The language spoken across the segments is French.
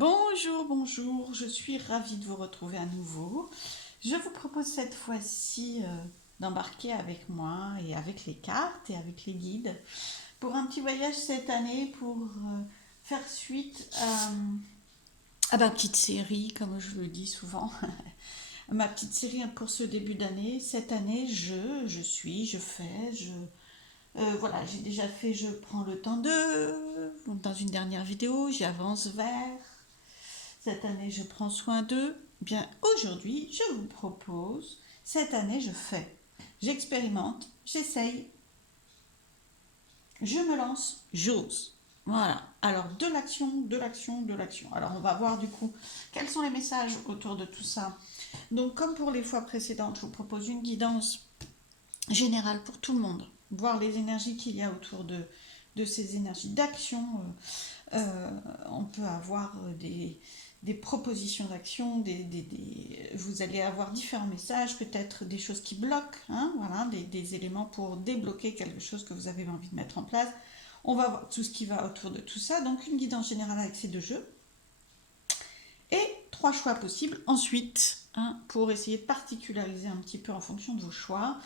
Bonjour, bonjour, je suis ravie de vous retrouver à nouveau. Je vous propose cette fois-ci d'embarquer avec moi et avec les cartes et avec les guides pour un petit voyage cette année pour faire suite à ma petite série, comme je le dis souvent, ma petite série pour ce début d'année. Cette année, je suis, je fais, voilà, j'ai déjà fait, je prends le temps de, dans une dernière vidéo, j'avance vers. Cette année, je prends soin d'eux. Bien, aujourd'hui, je vous propose, cette année, je fais. J'expérimente, j'essaye, je me lance, j'ose. Voilà. Alors, de l'action, de l'action, de l'action. Alors, on va voir du coup quels sont les messages autour de tout ça. Donc, comme pour les fois précédentes, je vous propose une guidance générale pour tout le monde. Voir les énergies qu'il y a autour de ces énergies d'action. On peut avoir des propositions d'action, vous allez avoir différents messages, peut-être des choses qui bloquent, hein, voilà, des éléments pour débloquer quelque chose que vous avez envie de mettre en place. On va voir tout ce qui va autour de tout ça, donc une guidance générale avec ces deux jeux. Et 3 choix possibles ensuite, hein, pour essayer de particulariser un petit peu en fonction de vos choix.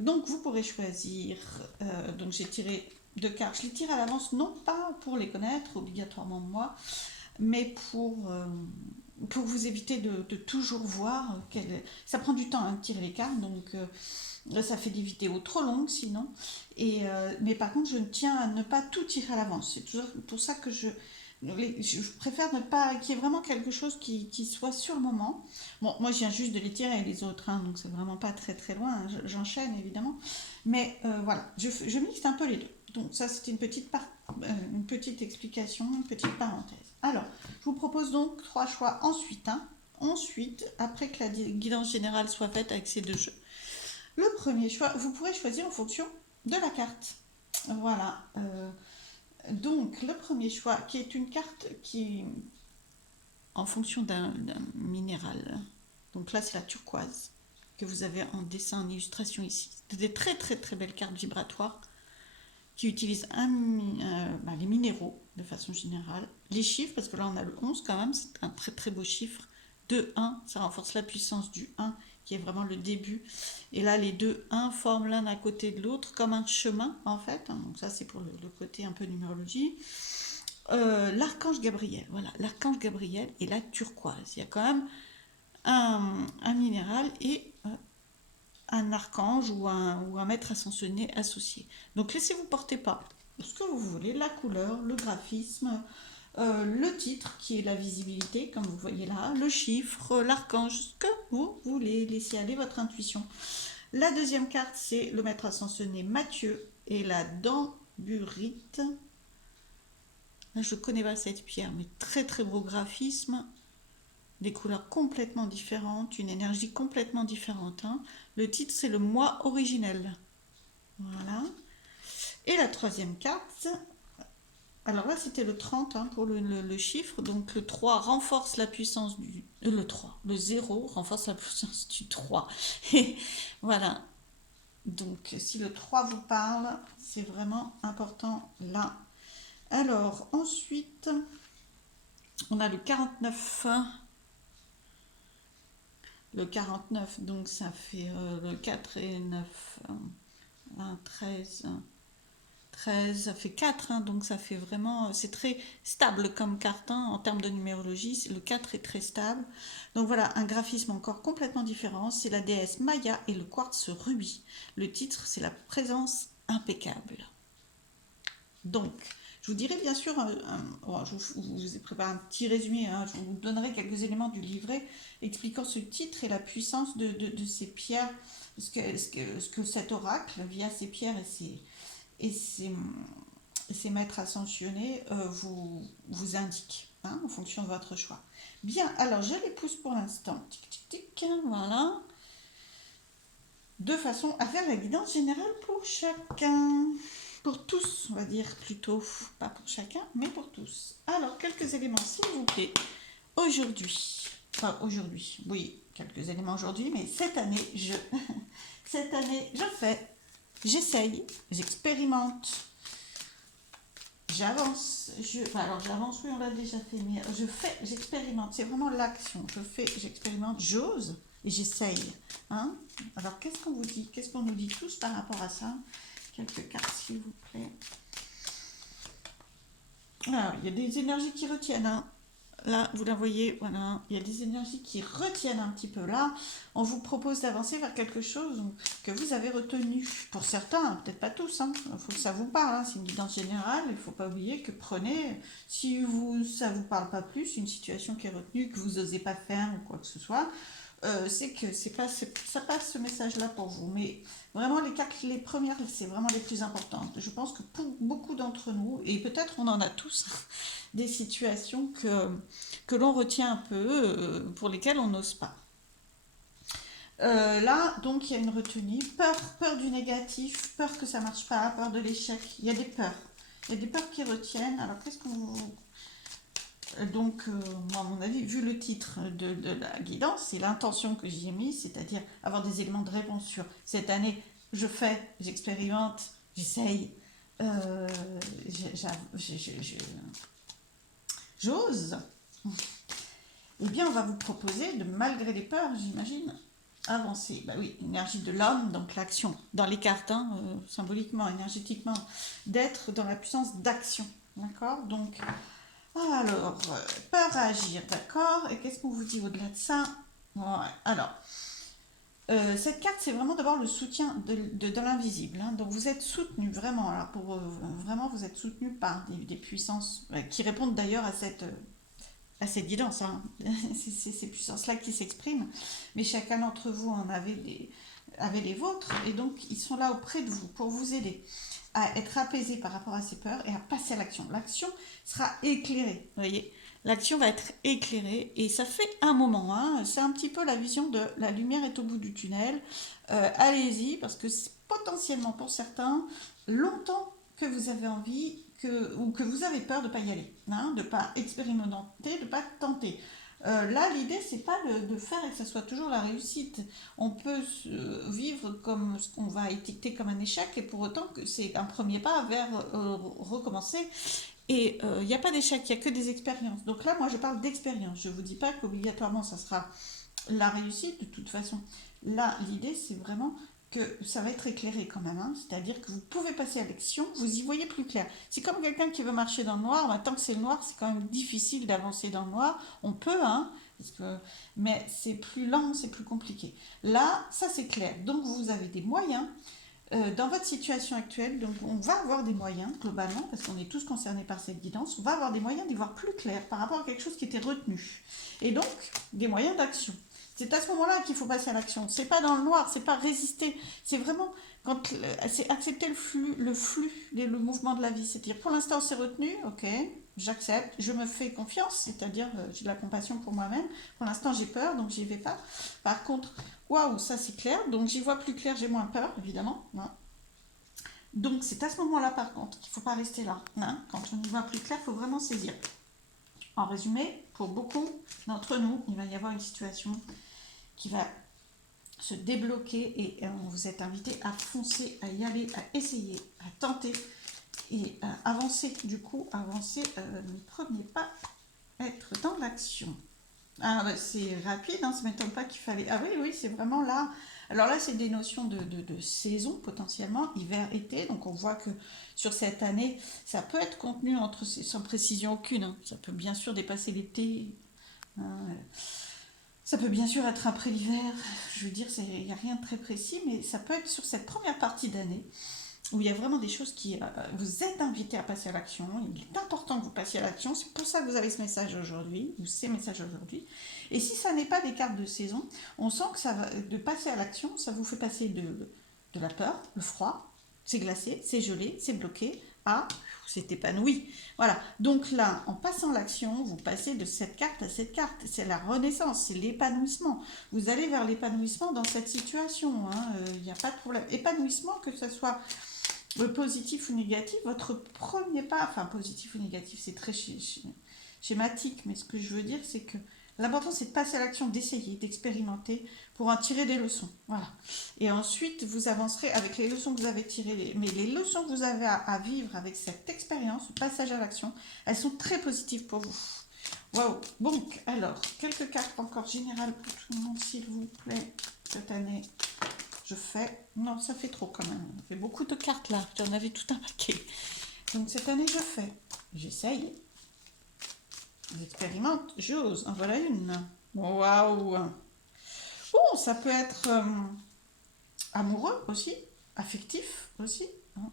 Donc vous pourrez choisir, donc j'ai tiré 2 cartes, je les tire à l'avance, non pas pour les connaître obligatoirement moi, mais pour vous éviter de toujours voir. Ça prend du temps hein, de tirer les cartes, donc ça fait des vidéos trop longues sinon. Mais par contre, je tiens à ne pas tout tirer à l'avance. C'est toujours pour ça que je préfère ne pas qu'il y ait vraiment quelque chose qui soit sur le moment. Bon, moi je viens juste de les tirer les autres, hein, donc c'est vraiment pas très très loin. Hein, j'enchaîne évidemment. Mais voilà, je mixe un peu les deux. Donc ça c'était une petite explication, une petite parenthèse. Alors, je vous propose donc 3 choix ensuite. Hein. Ensuite, après que la guidance générale soit faite avec ces deux jeux. Le premier choix, vous pourrez choisir en fonction de la carte. Voilà. Donc, le premier choix, qui est une carte qui, en fonction d'un minéral. Donc là, c'est la turquoise que vous avez en dessin, en illustration ici. C'est des très très très belles cartes vibratoires qui utilisent les minéraux de façon générale. Les chiffres, parce que là on a le 11 quand même, c'est un très très beau chiffre. 2, 1, ça renforce la puissance du 1 qui est vraiment le début. Et là les deux 1 forment l'un à côté de l'autre comme un chemin en fait. Donc ça c'est pour le côté un peu numérologie. L'archange Gabriel, voilà, l'archange Gabriel et la turquoise. Il y a quand même un minéral et un archange ou un maître ascensionné associé. Donc laissez-vous porter par ce que vous voulez, la couleur, le graphisme, le titre qui est la visibilité, comme vous voyez là, le chiffre, l'archange, ce que vous voulez, laissez aller votre intuition. La deuxième carte, c'est le maître ascensionné Mathieu et la damburite. Là, je ne connais pas cette pierre, mais très très beau graphisme. Des couleurs complètement différentes, une énergie complètement différente. Hein. Le titre, c'est le moi originel. Voilà. Et la troisième carte, alors là, c'était le 30 hein, pour le chiffre. Donc le 3 renforce la puissance du... le 3, le 0 renforce la puissance du 3. Et voilà. Donc si le 3 vous parle, c'est vraiment important là. Alors ensuite, on a le 49. Le 49, donc ça fait le 4 et 9, 1, 13, 13, ça fait 4, hein, donc ça fait vraiment, c'est très stable comme carte hein, en termes de numérologie, le 4 est très stable. Donc voilà, un graphisme encore complètement différent, c'est la déesse Maya et le quartz rubis. Le titre, c'est la présence impeccable. Donc, je vous dirai bien sûr, je vous ai préparé un petit résumé, hein, je vous donnerai quelques éléments du livret expliquant ce titre et la puissance de ces pierres, ce que cet oracle, via ces pierres et ces maîtres ascensionnés, vous indique, hein, en fonction de votre choix. Bien, alors je les pousse pour l'instant, tic tic tic, voilà, de façon à faire la guidance générale pour chacun. Pour tous, on va dire plutôt, pas pour chacun, mais pour tous. Alors, quelques éléments, s'il vous plaît. Aujourd'hui, oui, quelques éléments aujourd'hui, mais cette année, je fais, j'essaye, j'expérimente, j'avance, alors j'avance, oui, on l'a déjà fait, mais j'expérimente, c'est vraiment l'action. J'expérimente, j'ose et j'essaye. Hein. Alors, qu'est-ce qu'on vous dit? Qu'est-ce qu'on nous dit tous par rapport à ça? Quelques cartes, s'il vous plaît. Alors, il y a des énergies qui retiennent. Hein. Là, vous la voyez, voilà, il y a des énergies qui retiennent un petit peu. Là, on vous propose d'avancer vers quelque chose que vous avez retenu. Pour certains, peut-être pas tous, hein. Il faut que ça vous parle, hein. C'est une guidance générale. Il ne faut pas oublier que prenez, si ça ne vous parle pas plus, une situation qui est retenue, que vous n'osez pas faire ou quoi que ce soit, c'est que ça passe ce message-là pour vous. Mais vraiment, les cartes, les premières, c'est vraiment les plus importantes. Je pense que pour beaucoup d'entre nous, et peut-être on en a tous, des situations que l'on retient un peu, pour lesquelles on n'ose pas. Là, donc, il y a une retenue. Peur du négatif, peur que ça marche pas, peur de l'échec. Il y a des peurs. Il y a des peurs qui retiennent. Alors, qu'est-ce qu'on... Donc, moi, à mon avis, vu le titre de la guidance, c'est l'intention que j'y ai mise, c'est-à-dire avoir des éléments de réponse sur cette année, je fais, j'expérimente, j'essaye, j'ose. Eh bien, on va vous proposer de, malgré les peurs, j'imagine, avancer. Bah oui, énergie de l'homme, donc l'action. Dans les cartes, hein, symboliquement, énergétiquement, d'être dans la puissance d'action. D'accord? Donc, alors, peur à agir, d'accord? Et qu'est-ce qu'on vous dit au-delà de ça? Ouais, alors, cette carte, c'est vraiment d'abord le soutien de l'invisible. Hein. Donc, vous êtes soutenu, vraiment. Alors, vraiment, vous êtes soutenu par des puissances qui répondent d'ailleurs à cette guidance. Hein. C'est ces puissances-là qui s'expriment. Mais chacun d'entre vous en avait les vôtres. Et donc, ils sont là auprès de vous pour vous aider à être apaisé par rapport à ces peurs et à passer à l'action. L'action sera éclairée, vous voyez. L'action va être éclairée et ça fait un moment. Hein. C'est un petit peu la vision de la lumière est au bout du tunnel. Allez-y parce que c'est potentiellement pour certains longtemps que vous avez envie ou que vous avez peur de ne pas y aller, hein, de ne pas expérimenter, de ne pas tenter. Là, l'idée, c'est pas de faire et que ça soit toujours la réussite. On peut vivre comme ce qu'on va étiqueter comme un échec et pour autant que c'est un premier pas vers recommencer. Et il n'y a pas d'échec, il n'y a que des expériences. Donc là, moi, je parle d'expérience. Je ne vous dis pas qu'obligatoirement, ça sera la réussite de toute façon. Là, l'idée, c'est vraiment que ça va être éclairé quand même. Hein. C'est-à-dire que vous pouvez passer à l'action, vous y voyez plus clair. C'est comme quelqu'un qui veut marcher dans le noir. Bah, tant que c'est le noir, c'est quand même difficile d'avancer dans le noir. On peut, hein, mais c'est plus lent, c'est plus compliqué. Là, ça c'est clair. Donc vous avez des moyens. Dans votre situation actuelle, donc on va avoir des moyens, globalement, parce qu'on est tous concernés par cette guidance, on va avoir des moyens d'y voir plus clair par rapport à quelque chose qui était retenu. Et donc, des moyens d'action. C'est à ce moment-là qu'il faut passer à l'action. C'est pas dans le noir, c'est pas résister. C'est vraiment c'est accepter le flux, le mouvement de la vie. C'est-à-dire, pour l'instant, c'est retenu, ok, j'accepte, je me fais confiance, c'est-à-dire, j'ai de la compassion pour moi-même. Pour l'instant, j'ai peur, donc j'y vais pas. Par contre, waouh, ça c'est clair, donc j'y vois plus clair, j'ai moins peur, évidemment. Hein. Donc, c'est à ce moment-là, par contre, qu'il ne faut pas rester là. Hein. Quand on y voit plus clair, il faut vraiment saisir. En résumé, pour beaucoup d'entre nous, il va y avoir une situation qui va se débloquer et vous êtes invité à foncer, à y aller, à essayer, à tenter et à avancer. Du coup, avancer, ne prenez pas être dans l'action. Ah, bah, c'est rapide, hein, ça ne m'étonne pas qu'il fallait... Ah oui, oui, c'est vraiment là... Alors là, c'est des notions de saison, potentiellement, hiver-été. Donc on voit que sur cette année, ça peut être contenu sans précision aucune. Hein. Ça peut bien sûr dépasser l'été. Hein. Ça peut bien sûr être après l'hiver. Je veux dire, il n'y a rien de très précis, mais ça peut être sur cette première partie d'année où il y a vraiment des choses qui vous êtes invité à passer à l'action. Il est important que vous passiez à l'action. C'est pour ça que vous avez ce message aujourd'hui, ou ces messages aujourd'hui. Et si ça n'est pas des cartes de saison, on sent que de passer à l'action, ça vous fait passer de la peur, le froid, c'est glacé, c'est gelé, c'est bloqué, à c'est épanoui. Voilà. Donc là, en passant l'action, vous passez de cette carte à cette carte. C'est la renaissance, c'est l'épanouissement. Vous allez vers l'épanouissement dans cette situation. Il n'y a pas de problème. Épanouissement, que ce soit positif ou négatif, votre premier pas, enfin positif ou négatif, c'est très schématique, mais ce que je veux dire, c'est que L'important, c'est de passer à l'action, d'essayer, d'expérimenter pour en tirer des leçons. Voilà. Et ensuite, vous avancerez avec les leçons que vous avez tirées. Mais les leçons que vous avez à vivre avec cette expérience, ce passage à l'action, elles sont très positives pour vous. Waouh. Donc, alors, quelques cartes encore générales pour tout le monde, s'il vous plaît. Cette année, je fais... Non, ça fait trop quand même. Ça fait beaucoup de cartes là. J'en avais tout un paquet. Donc, cette année, je fais. J'essaye. J'expérimente. J'ose. En voilà une. Waouh. Oh, ça peut être amoureux aussi. Affectif aussi. Hein.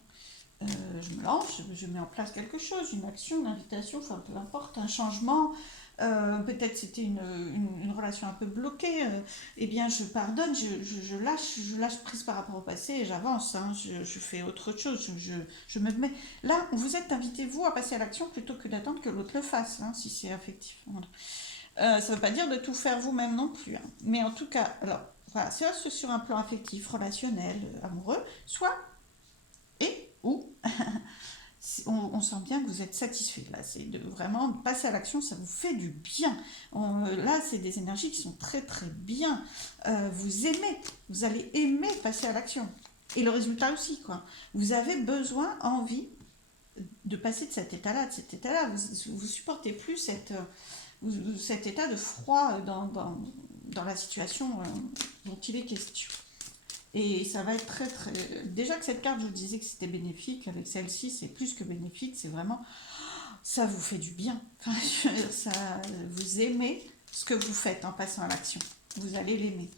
Je me lance, je mets en place quelque chose, une action, une invitation, enfin peu importe, un changement. Peut-être c'était une relation un peu bloquée. Eh bien, je pardonne, je lâche prise par rapport au passé et j'avance. Hein, je fais autre chose. Je me mets. Là, vous êtes invité, vous, à passer à l'action plutôt que d'attendre que l'autre le fasse, hein, si c'est affectif. Voilà. Ça ne veut pas dire de tout faire vous-même non plus. Hein. Mais en tout cas, alors, voilà, c'est sur un plan affectif, relationnel, amoureux, soit et ou on sent bien que vous êtes satisfait. Là, c'est de vraiment passer à l'action, ça vous fait du bien. Là, c'est des énergies qui sont très très bien. Vous aimez, vous allez aimer passer à l'action. Et le résultat aussi, quoi. Vous avez besoin, envie de passer de cet état-là, Vous supportez plus cet état de froid dans la situation dont il est question. Et ça va être très très... Déjà que cette carte, je vous disais que c'était bénéfique, avec celle-ci, c'est plus que bénéfique, c'est vraiment... Ça vous fait du bien. Enfin, vous aimez ce que vous faites en passant à l'action. Vous allez l'aimer.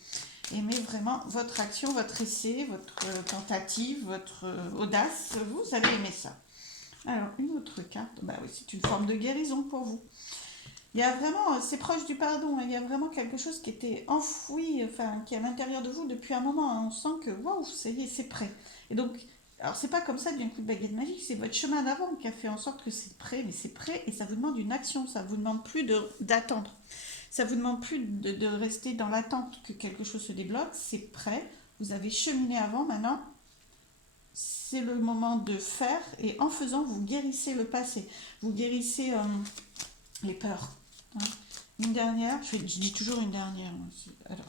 Aimez vraiment votre action, votre essai, votre tentative, votre audace. Vous allez aimer ça. Alors, une autre carte, bah oui, c'est une forme de guérison pour vous. Il y a vraiment, c'est proche du pardon, hein, il y a vraiment quelque chose qui était enfoui, enfin, qui est à l'intérieur de vous depuis un moment. Hein, on sent que, waouh, ça y est, c'est prêt. Et donc, alors c'est pas comme ça d'un coup de baguette magique, c'est votre chemin d'avant qui a fait en sorte que c'est prêt, mais c'est prêt et ça vous demande une action, ça vous demande plus d'attendre. Ça vous demande plus de rester dans l'attente que quelque chose se débloque, c'est prêt, vous avez cheminé avant, maintenant, c'est le moment de faire et en faisant, vous guérissez le passé, vous guérissez les peurs. Hein. Une dernière, je dis toujours une dernière. Alors,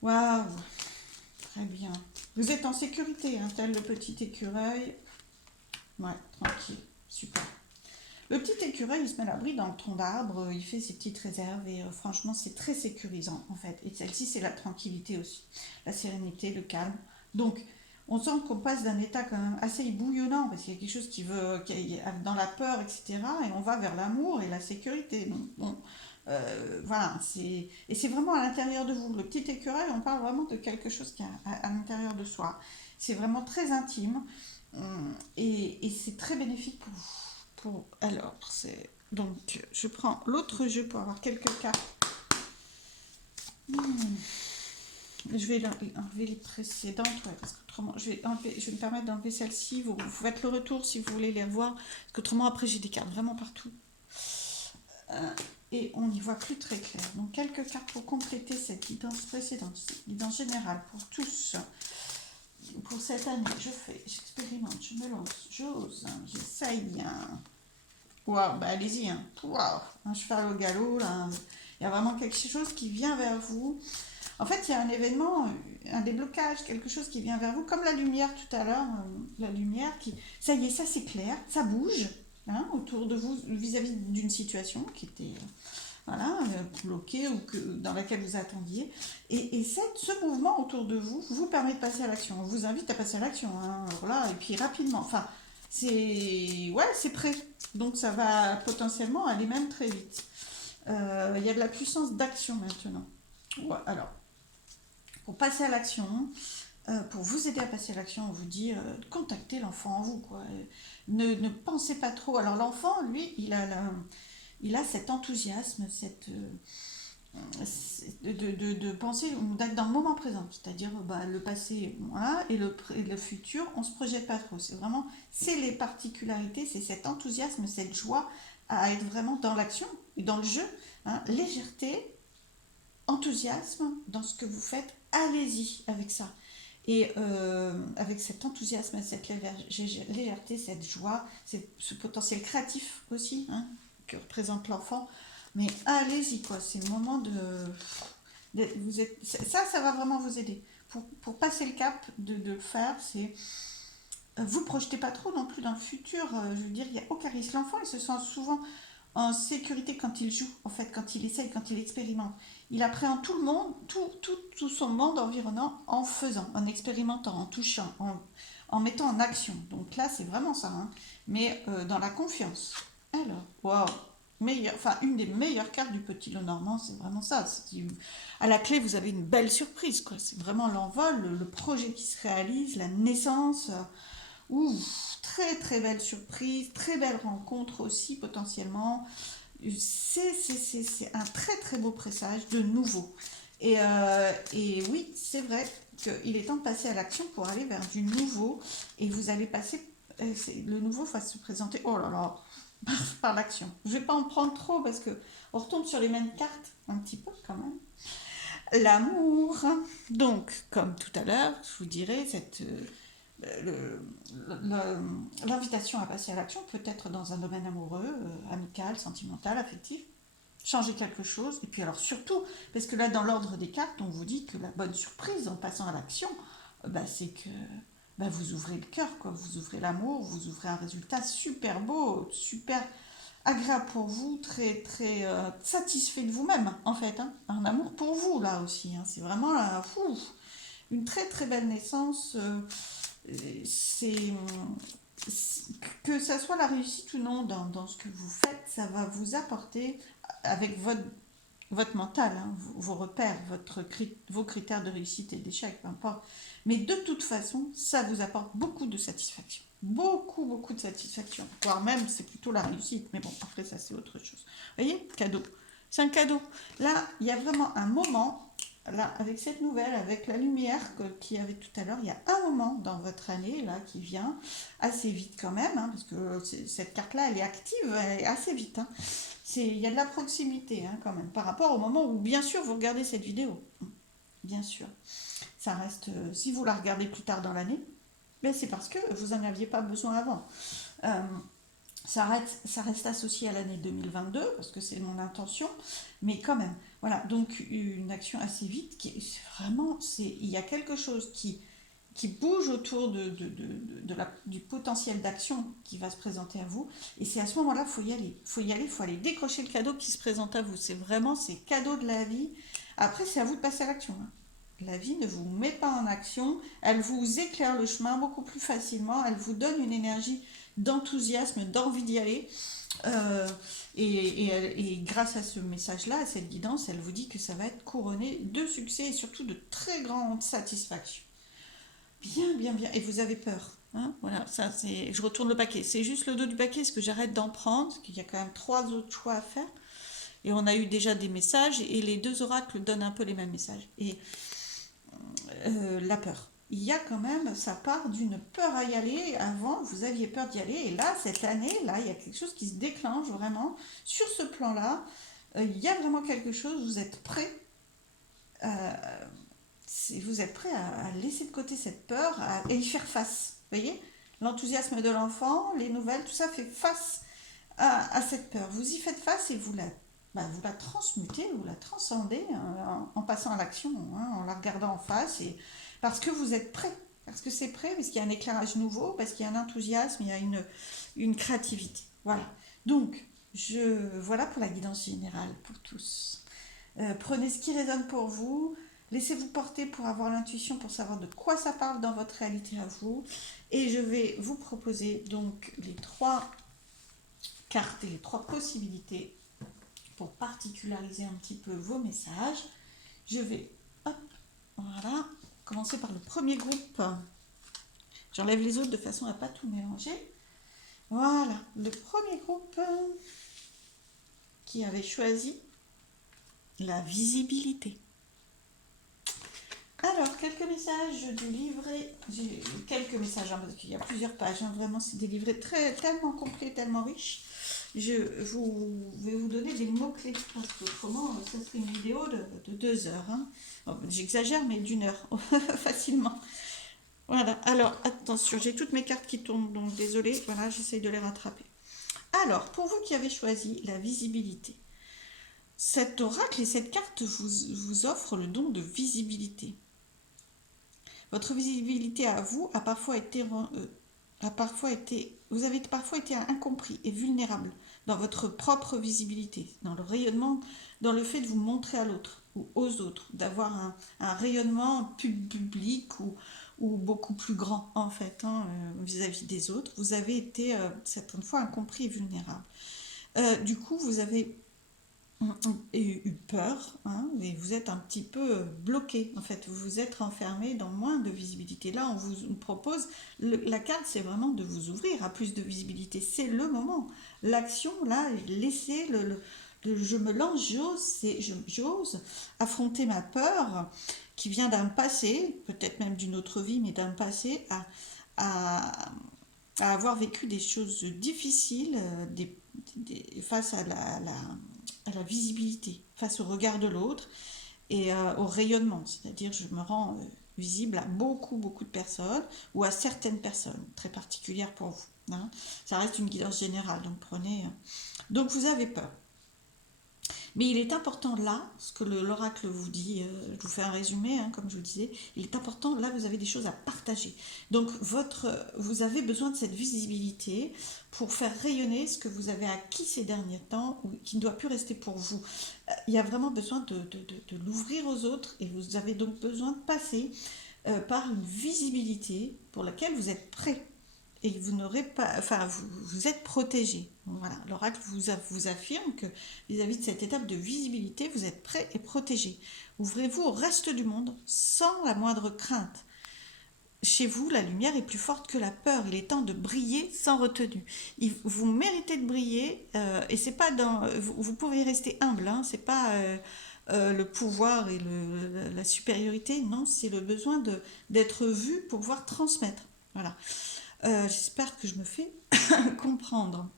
waouh, très bien. Vous êtes en sécurité, hein, tel le petit écureuil. Ouais, tranquille, super. Le petit écureuil, il se met à l'abri dans le tronc d'arbre, il fait ses petites réserves et franchement, c'est très sécurisant en fait. Et celle-ci, c'est la tranquillité aussi, la sérénité, le calme. Donc, on sent qu'on passe d'un état quand même assez bouillonnant parce qu'il y a quelque chose qui est dans la peur, etc. Et on va vers l'amour et la sécurité. Donc, bon, voilà, et c'est vraiment à l'intérieur de vous. Le petit écureuil, on parle vraiment de quelque chose qui est à l'intérieur de soi. C'est vraiment très intime et c'est très bénéfique pour vous. Alors, c'est donc je prends l'autre jeu pour avoir quelques cartes. Je vais enlever les précédentes, ouais, parce qu'autrement, je vais me permettre d'enlever celle-ci. Vous faites le retour si vous voulez les revoir, parce qu'autrement, après, j'ai des cartes vraiment partout. Et on n'y voit plus très clair. Donc, quelques cartes pour compléter cette guidance précédente, guidance générale pour tous. Pour cette année, j'expérimente, je me lance, j'ose, j'essaye. Waouh, bah allez-y, hein. Waouh, un cheval au galop, là. Il y a vraiment quelque chose qui vient vers vous. En fait, il y a un événement, un déblocage, quelque chose qui vient vers vous, comme la lumière tout à l'heure, la lumière qui, ça y est, ça c'est clair, ça bouge hein, autour de vous vis-à-vis d'une situation qui était voilà, bloquée ou dans laquelle vous attendiez. Et ce mouvement autour de vous vous permet de passer à l'action. On vous invite à passer à l'action, hein, voilà, et puis rapidement. Enfin, c'est prêt. Donc ça va potentiellement aller même très vite. Il y a de la puissance d'action maintenant. Ouais, alors, pour passer à l'action, pour vous aider à passer à l'action, on vous dit contactez l'enfant en vous. Quoi. Ne pensez pas trop. Alors l'enfant, lui, il a cet enthousiasme, de penser, d'être dans le moment présent. C'est-à-dire bah, le passé voilà, et le futur, on ne se projette pas trop. C'est les particularités, c'est cet enthousiasme, cette joie à être vraiment dans l'action et dans le jeu. Hein, légèreté, enthousiasme dans ce que vous faites, allez-y avec ça. Et avec cet enthousiasme, cette légèreté, cette joie, ce potentiel créatif aussi hein, que représente l'enfant, Mais allez-y, quoi. C'est le moment vous êtes, ça va vraiment vous aider. Pour passer le cap de le faire, c'est... Vous projetez pas trop non plus dans le futur. Je veux dire, il n'y a aucun risque. L'enfant, il se sent souvent en sécurité quand il joue, en fait, quand il essaye, quand il expérimente. Il appréhende tout le monde, tout son monde environnant en faisant, en expérimentant, en touchant, en mettant en action. Donc là, c'est vraiment ça, hein. Mais dans la confiance. Alors, waouh, enfin, une des meilleures cartes du petit lot normand, c'est vraiment ça. À la clé, vous avez une belle surprise, quoi. C'est vraiment l'envol, le projet qui se réalise, la naissance. Ouh, très très belle surprise, très belle rencontre aussi potentiellement. C'est un très très beau présage de nouveau. Et oui, c'est vrai qu'il est temps de passer à l'action pour aller vers du nouveau. Et vous allez passer, le nouveau va se présenter, oh là là, par l'action. Je ne vais pas en prendre trop parce que on retombe sur les mêmes cartes un petit peu quand même. L'amour. Donc, comme tout à l'heure, je vous dirais, l'invitation à passer à l'action peut être dans un domaine amoureux, amical, sentimental, affectif. Changer quelque chose. Et puis alors surtout, parce que là dans l'ordre des cartes, on vous dit que la bonne surprise en passant à l'action, c'est que vous ouvrez le cœur, quoi. Vous ouvrez l'amour, vous ouvrez un résultat super beau, super agréable pour vous, très très satisfait de vous-même en fait, hein. Un amour pour vous là aussi, hein. C'est vraiment une très très belle naissance. C'est que ça soit la réussite ou non dans ce que vous faites, ça va vous apporter avec votre mental, hein, vos repères, vos critères de réussite et d'échec, peu importe. Mais de toute façon, ça vous apporte beaucoup de satisfaction. Beaucoup, beaucoup de satisfaction. Voire même, c'est plutôt la réussite. Mais bon, après, ça, c'est autre chose. Vous voyez, cadeau. C'est un cadeau. Là, il y a vraiment un moment, là, avec cette nouvelle, avec la lumière qu'il y avait tout à l'heure, il y a un moment dans votre année, là, qui vient assez vite quand même, hein, parce que cette carte-là, elle est active, elle est assez vite, hein. Il y a de la proximité, hein, quand même, par rapport au moment où, bien sûr, vous regardez cette vidéo. Bien sûr. Ça reste, si vous la regardez plus tard dans l'année, mais c'est parce que vous n'en aviez pas besoin avant. Euh, ça reste associé à l'année 2022, parce que c'est mon intention, mais quand même. Voilà, donc une action assez vite, il y a quelque chose qui bouge autour du potentiel d'action qui va se présenter à vous. Et c'est à ce moment-là qu'il faut y aller. Il faut aller décrocher le cadeau qui se présente à vous. C'est cadeau de la vie. Après, c'est à vous de passer à l'action, hein. La vie ne vous met pas en action, elle vous éclaire le chemin beaucoup plus facilement, elle vous donne une énergie d'enthousiasme, d'envie d'y aller. Et grâce à ce message-là, à cette guidance, elle vous dit que ça va être couronné de succès et surtout de très grande satisfaction. Bien, bien, bien. Et vous avez peur, hein, voilà, ça c'est. Je retourne le paquet. C'est juste le dos du paquet, est-ce que j'arrête d'en prendre? Parce qu'il y a quand même 3 autres choix à faire. Et on a eu déjà des messages, et les 2 oracles donnent un peu les mêmes messages. Et la peur. Il y a quand même, ça part d'une peur à y aller. Avant, vous aviez peur d'y aller. Et là, cette année, là, il y a quelque chose qui se déclenche vraiment sur ce plan-là. Il y a vraiment quelque chose, vous êtes prêt. euh, vous êtes prêt à laisser de côté cette peur et y faire face. Vous voyez, l'enthousiasme de l'enfant, les nouvelles, tout ça fait face à cette peur. Vous y faites face et vous la transmutez, vous la transcendez, hein, en passant à l'action, hein, en la regardant en face, et parce que vous êtes prêt. Parce que c'est prêt, parce qu'il y a un éclairage nouveau, parce qu'il y a un enthousiasme, il y a une créativité. Voilà. Donc, voilà pour la guidance générale pour tous. Prenez ce qui résonne pour vous, laissez-vous porter pour avoir l'intuition, pour savoir de quoi ça parle dans votre réalité à vous. Et je vais vous proposer donc les 3 cartes et les 3 possibilités pour particulariser un petit peu vos messages. Je vais, hop, voilà, commencer par le premier groupe. J'enlève les autres de façon à ne pas tout mélanger. Voilà, le premier groupe qui avait choisi la visibilité. Alors, quelques messages du livret. J'ai quelques messages, hein, parce qu'il y a plusieurs pages. Hein, vraiment, c'est des livrets tellement complets, tellement riches. Je vais vous donner des mots-clés, parce qu'autrement, ça serait une vidéo de 2 heures. Hein. Bon, j'exagère, mais d'1 heure, facilement. Voilà, alors, attention, j'ai toutes mes cartes qui tombent, donc désolé, voilà, j'essaye de les rattraper. Alors, pour vous qui avez choisi la visibilité, Cet oracle et cette carte vous offrent le don de visibilité. Votre visibilité à vous vous avez parfois été incompris et vulnérable dans votre propre visibilité, dans le rayonnement, dans le fait de vous montrer à l'autre ou aux autres, d'avoir un rayonnement public ou beaucoup plus grand en fait vis-à-vis des autres. Vous avez été certaines fois incompris et vulnérable. Du coup, vous avez eu peur, hein, et vous êtes un petit peu bloqué. En fait, vous vous êtes renfermé dans moins de visibilité. Là, on vous propose, la carte, c'est vraiment de vous ouvrir à plus de visibilité. C'est le moment. L'action, là, laissez je me lance, j'ose affronter ma peur qui vient d'un passé, peut-être même d'une autre vie, mais d'un passé à, à avoir vécu des choses difficiles face à la visibilité, face au regard de l'autre et au rayonnement. C'est-à-dire, je me rends visible à beaucoup de personnes ou à certaines personnes très particulières pour vous. Hein. Ça reste une guidance générale, donc prenez. Donc vous avez peur. Mais il est important là, ce que l'oracle vous dit, je vous fais un résumé, hein, comme je vous disais, il est important, là vous avez des choses à partager. Donc vous avez besoin de cette visibilité pour faire rayonner ce que vous avez acquis ces derniers temps, ou qui ne doit plus rester pour vous. Il y a vraiment besoin de l'ouvrir aux autres, et vous avez donc besoin de passer par une visibilité pour laquelle vous êtes prêt et vous n'aurez pas, enfin, vous êtes protégé. Voilà, l'oracle vous affirme que vis-à-vis de cette étape de visibilité, vous êtes prêt et protégé. Ouvrez-vous au reste du monde sans la moindre crainte. Chez vous, la lumière est plus forte que la peur. Il est temps de briller sans retenue. Vous méritez de briller et c'est pas dans. Vous pouvez rester humble. Hein, c'est pas le pouvoir et la supériorité. Non, c'est le besoin d'être vu pour pouvoir transmettre. Voilà. J'espère que je me fais comprendre.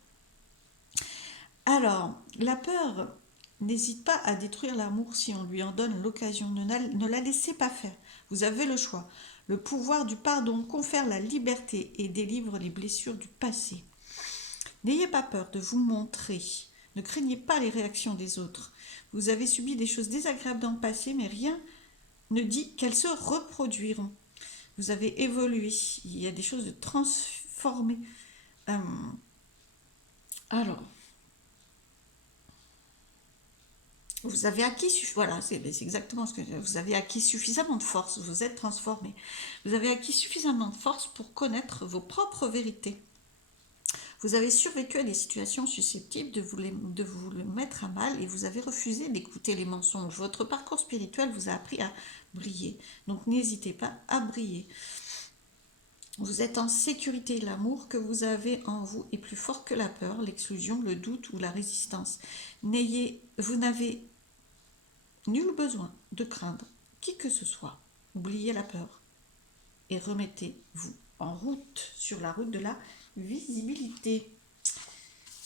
Alors, la peur n'hésite pas à détruire l'amour si on lui en donne l'occasion. Ne la laissez pas faire. Vous avez le choix. Le pouvoir du pardon confère la liberté et délivre les blessures du passé. N'ayez pas peur de vous montrer. Ne craignez pas les réactions des autres. Vous avez subi des choses désagréables dans le passé, mais rien ne dit qu'elles se reproduiront. Vous avez évolué. Il y a des choses de transformées. Euh, alors, vous avez acquis, voilà, c'est exactement ce que vous avez acquis suffisamment de force, vous êtes transformé. Vous avez acquis suffisamment de force pour connaître vos propres vérités. Vous avez survécu à des situations susceptibles de vous le mettre à mal et vous avez refusé d'écouter les mensonges. Votre parcours spirituel vous a appris à briller. Donc n'hésitez pas à briller. Vous êtes en sécurité. L'amour que vous avez en vous est plus fort que la peur, l'exclusion, le doute ou la résistance. Vous n'avez nul besoin de craindre qui que ce soit. Oubliez la peur et remettez-vous en route, sur la route de la visibilité.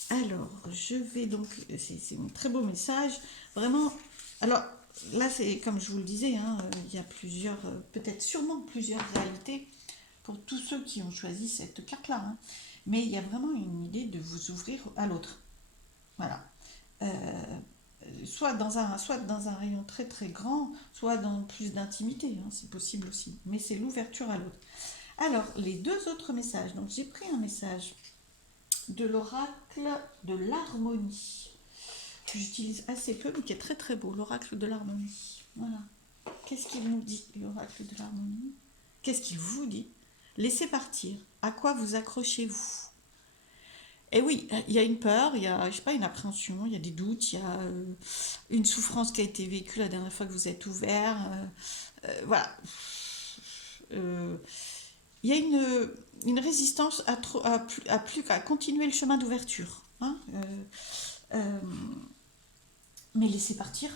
Alors, je vais donc, c'est un très beau message, vraiment. Alors, là, c'est comme je vous le disais, hein, il y a plusieurs, peut-être sûrement plusieurs réalités pour tous ceux qui ont choisi cette carte-là. Hein. Mais il y a vraiment une idée de vous ouvrir à l'autre. Voilà. Soit dans un rayon très très grand, soit dans plus d'intimité, hein, c'est possible aussi. Mais c'est l'ouverture à l'autre. Alors, les deux autres messages. Donc, j'ai pris un message de l'oracle de l'harmonie, que j'utilise assez peu, mais qui est très très beau, l'oracle de l'harmonie. Voilà. Qu'est-ce qu'il nous dit, l'oracle de l'harmonie? Qu'est-ce qu'il vous dit? Laissez partir. À quoi vous accrochez-vous? Et oui, il y a une peur, il y a, je sais pas, une appréhension, il y a des doutes, il y a une souffrance qui a été vécue la dernière fois que vous êtes ouvert. Voilà. Il y a une résistance à continuer le chemin d'ouverture. Hein, mais laissez partir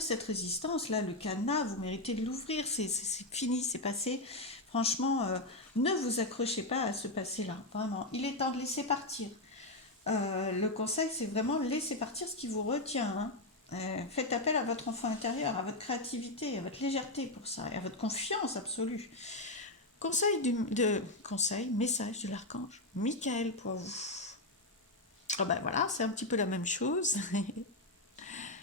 cette résistance. Là, le cadenas, vous méritez de l'ouvrir. C'est fini, c'est passé. Franchement, ne vous accrochez pas à ce passé-là. Vraiment, il est temps de laisser partir. Le conseil, c'est vraiment laisser partir ce qui vous retient. Hein. Faites appel à votre enfant intérieur, à votre créativité, à votre légèreté pour ça, et à votre confiance absolue. Message de l'archange Michael pour vous. Ah ben voilà, c'est un petit peu la même chose.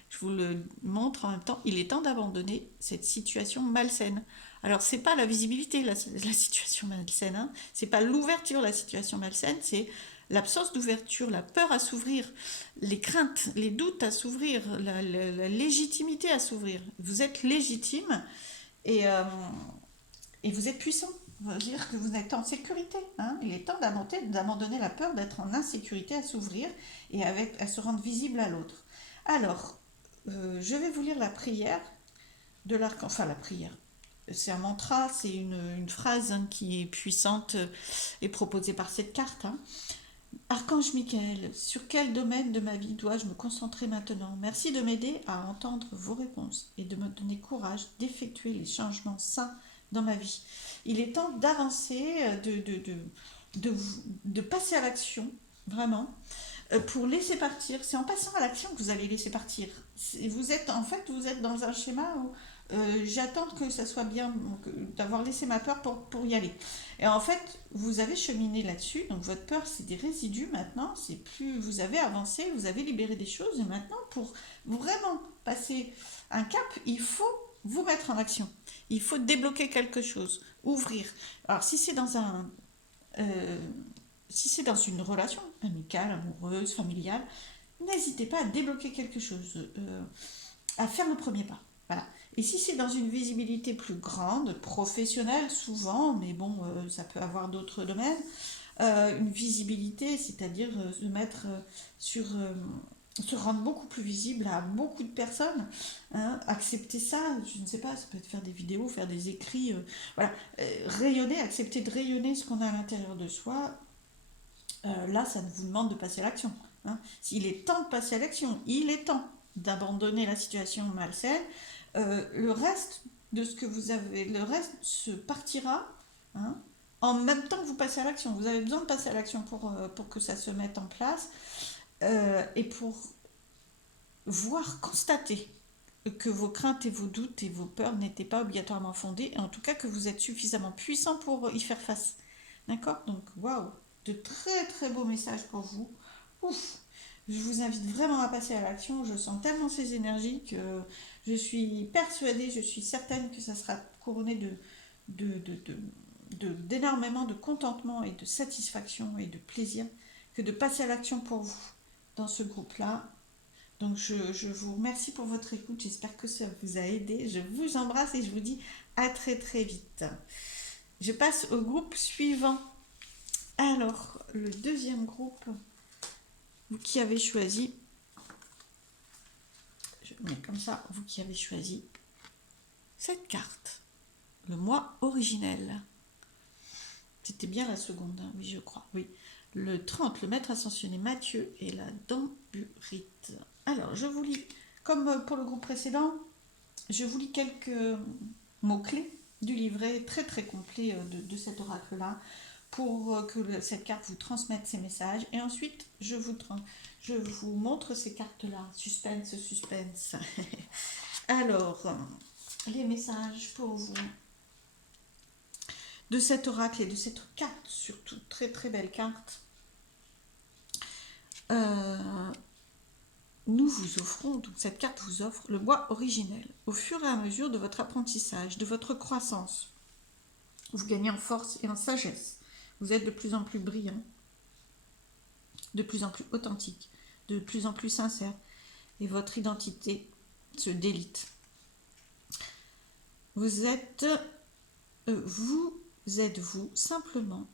je vous le montre en même temps, il est temps d'abandonner cette situation malsaine. Alors, c'est pas la visibilité, la situation malsaine, hein. C'est pas l'ouverture, la situation malsaine, c'est l'absence d'ouverture, la peur à s'ouvrir, les craintes, les doutes à s'ouvrir, la légitimité à s'ouvrir. Vous êtes légitime et, euh, et vous êtes puissant. Ça veut dire que vous êtes en sécurité, hein. Il est temps d'abandonner la peur d'être en insécurité, à s'ouvrir et à se rendre visible à l'autre. Alors, je vais vous lire la prière de l'arc, enfin la prière. C'est un mantra, c'est une phrase, hein, qui est puissante, et proposée par cette carte, hein. Archange Michael, sur quel domaine de ma vie dois-je me concentrer maintenant? Merci de m'aider à entendre vos réponses et de me donner courage d'effectuer les changements sains dans ma vie. Il est temps d'avancer, de, de passer à l'action, vraiment, pour laisser partir. C'est en passant à l'action que vous allez laisser partir. Vous êtes, en fait, vous êtes dans un schéma où j'attends que ça soit bien, d'avoir laissé ma peur pour y aller. Et en fait, vous avez cheminé là-dessus, donc votre peur, c'est des résidus maintenant, c'est plus, vous avez avancé, vous avez libéré des choses, et maintenant, pour vraiment passer un cap, il faut vous mettre en action. Il faut débloquer quelque chose, ouvrir. Alors, euh, si c'est dans une relation amicale, amoureuse, familiale, n'hésitez pas à débloquer quelque chose, à faire le premier pas. Voilà. Et si c'est dans une visibilité plus grande, professionnelle souvent, mais bon, ça peut avoir d'autres domaines, une visibilité, c'est-à-dire se mettre sur, se rendre beaucoup plus visible à beaucoup de personnes, hein, accepter ça, je ne sais pas, ça peut être faire des vidéos, faire des écrits, voilà, rayonner, accepter de rayonner ce qu'on a à l'intérieur de soi. Là, ça vous demande de passer à l'action, hein. S'il est temps de passer à l'action, il est temps d'abandonner la situation malsaine. Le reste de ce que vous avez, le reste se partira, hein, en même temps que vous passez à l'action. Vous avez besoin de passer à l'action pour que ça se mette en place, et pour voir, constater que vos craintes et vos doutes et vos peurs n'étaient pas obligatoirement fondées, et en tout cas que vous êtes suffisamment puissant pour y faire face. D'accord? Donc, waouh, de très très beaux messages pour vous. Ouf, je vous invite vraiment à passer à l'action. Je sens tellement ces énergies que je suis persuadée, je suis certaine que ça sera couronné de, de, de, d'énormément de contentement et de satisfaction et de plaisir que de passer à l'action pour vous dans ce groupe-là. Donc je vous remercie pour votre écoute, j'espère que ça vous a aidé. Je vous embrasse et je vous dis à très très vite. Je passe au groupe suivant. Alors, le deuxième groupe, vous qui avez choisi, je mets comme ça, vous qui avez choisi cette carte, le moi originel. C'était bien la seconde, hein, oui je crois, oui. Le 30, le maître ascensionné Mathieu et la Damburite. Alors, je vous lis, comme pour le groupe précédent, je vous lis quelques mots-clés du livret très très complet de cet oracle-là, pour que cette carte vous transmette ces messages. Et ensuite, je vous montre ces cartes-là. Suspense, suspense. Alors, les messages pour vous de cet oracle et de cette carte, surtout très très belle carte. Nous vous offrons, donc cette carte vous offre le moi originel. Au fur et à mesure de votre apprentissage, de votre croissance, vous gagnez en force et en sagesse. Vous êtes de plus en plus brillant, de plus en plus authentique, de plus en plus sincère, et votre identité se délite. Vous êtes vous simplement,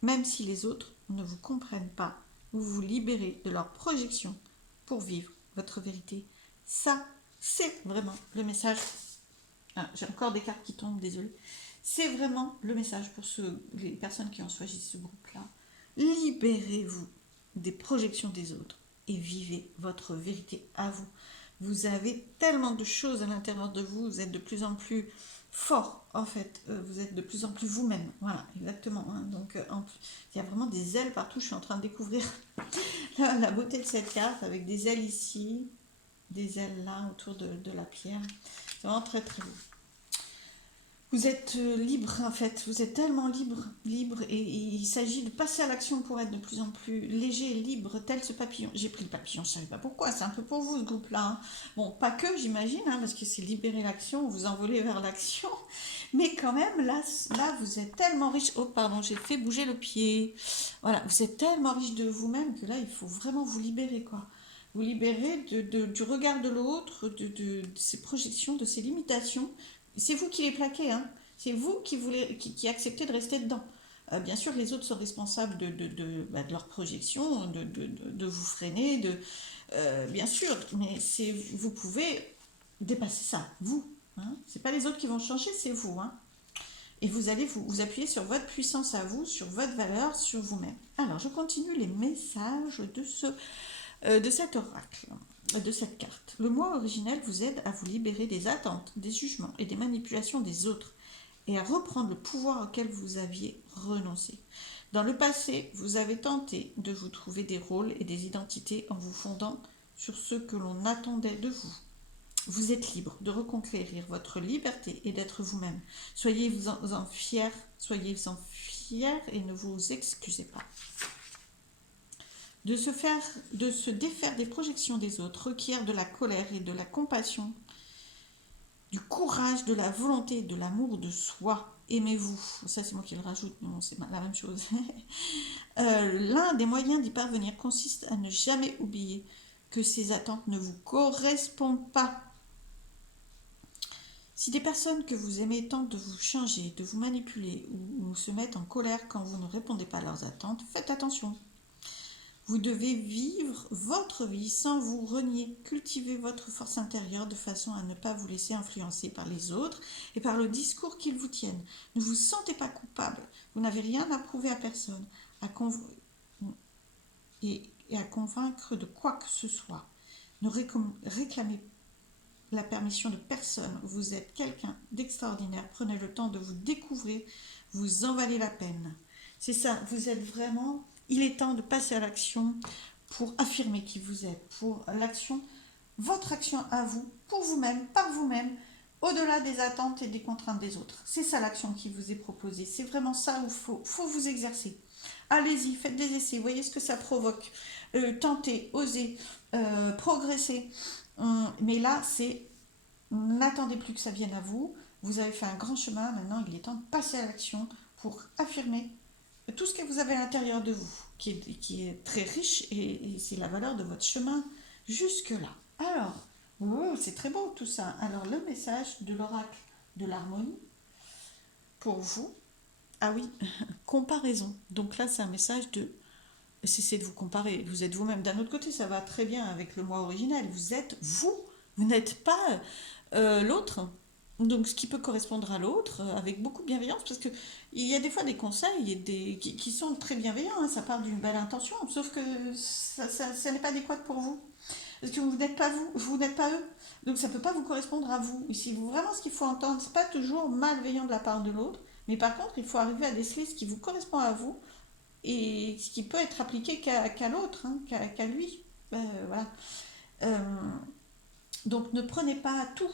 même si les autres ne vous comprennent pas, vous vous libérez de leurs projections pour vivre votre vérité. Ça, c'est vraiment le message. Ah, j'ai encore des cartes qui tombent, désolé. C'est vraiment le message pour les personnes qui ont choisi ce groupe-là. Libérez-vous des projections des autres et vivez votre vérité à vous. Vous avez tellement de choses à l'intérieur de vous, vous êtes de plus en plus fort, en fait, vous êtes de plus en plus vous-même, voilà, exactement, hein. Donc il y a vraiment des ailes partout, je suis en train de découvrir la beauté de cette carte, avec des ailes ici, des ailes là, autour de la pierre, c'est vraiment très très beau. Vous êtes libre en fait, vous êtes tellement libre et il s'agit de passer à l'action pour être de plus en plus léger, libre, tel ce papillon. J'ai pris le papillon, je ne savais pas pourquoi, c'est un peu pour vous ce groupe-là, hein. Bon, pas que j'imagine, hein, parce que c'est libérer l'action, vous envolez vers l'action, mais quand même, là vous êtes tellement riche. Oh pardon, j'ai fait bouger le pied. Voilà, vous êtes tellement riche de vous-même que là il faut vraiment vous libérer quoi. Vous libérer du regard de l'autre, de ses projections, de ses limitations. C'est vous qui les plaquez, hein. C'est vous qui acceptez de rester dedans. Bien sûr, les autres sont responsables de leur projection, de vous freiner, bien sûr, mais vous pouvez dépasser ça, vous. Hein. C'est pas les autres qui vont changer, c'est vous. Hein. Et vous allez vous appuyer sur votre puissance à vous, sur votre valeur, sur vous-même. Alors, je continue les messages de cet oracle, de cette carte. Le moi originel vous aide à vous libérer des attentes, des jugements et des manipulations des autres et à reprendre le pouvoir auquel vous aviez renoncé. Dans le passé, vous avez tenté de vous trouver des rôles et des identités en vous fondant sur ce que l'on attendait de vous. Vous êtes libre de reconquérir votre liberté et d'être vous-même. Soyez-en fiers, soyez-en fiers et ne vous excusez pas. De se défaire des projections des autres requiert de la colère et de la compassion, du courage, de la volonté, de l'amour de soi. Aimez-vous. Ça, c'est moi qui le rajoute, mais bon, c'est la même chose. L'un des moyens d'y parvenir consiste à ne jamais oublier que ces attentes ne vous correspondent pas. Si des personnes que vous aimez tentent de vous changer, de vous manipuler ou se mettent en colère quand vous ne répondez pas à leurs attentes, faites attention. Vous devez vivre votre vie sans vous renier. Cultivez votre force intérieure de façon à ne pas vous laisser influencer par les autres et par le discours qu'ils vous tiennent. Ne vous sentez pas coupable. Vous n'avez rien à prouver à personne et à convaincre de quoi que ce soit. Ne réclamez la permission de personne. Vous êtes quelqu'un d'extraordinaire. Prenez le temps de vous découvrir. Vous en valez la peine. C'est ça, vous êtes vraiment... Il est temps de passer à l'action pour affirmer qui vous êtes, pour l'action, votre action à vous, pour vous-même, par vous-même, au-delà des attentes et des contraintes des autres. C'est ça l'action qui vous est proposée. C'est vraiment ça où il faut vous exercer. Allez-y, faites des essais, voyez ce que ça provoque. Tentez, osez, progressez. Mais là, c'est n'attendez plus que ça vienne à vous. Vous avez fait un grand chemin, maintenant il est temps de passer à l'action pour affirmer tout ce que vous avez à l'intérieur de vous, qui est très riche et c'est la valeur de votre chemin jusque-là. Alors, c'est très beau tout ça. Alors, le message de l'oracle de l'harmonie pour vous. Ah oui, comparaison. Donc là, c'est un message de cessez de vous comparer. Vous êtes vous-même. D'un autre côté, ça va très bien avec le moi originel. Vous êtes vous. Vous n'êtes pas l'autre. Donc, ce qui peut correspondre à l'autre avec beaucoup de bienveillance, parce que il y a des fois des conseils qui sont très bienveillants, hein, ça part d'une belle intention, sauf que ça n'est pas adéquat pour vous. Parce que vous n'êtes pas vous, vous n'êtes pas eux. Donc, ça ne peut pas vous correspondre à vous. Et si vous, vraiment, ce qu'il faut entendre, c'est pas toujours malveillant de la part de l'autre, mais par contre, il faut arriver à déceler ce qui vous correspond à vous et ce qui peut être appliqué qu'à l'autre, hein, qu'à lui. Voilà. Euh, donc ne prenez pas tout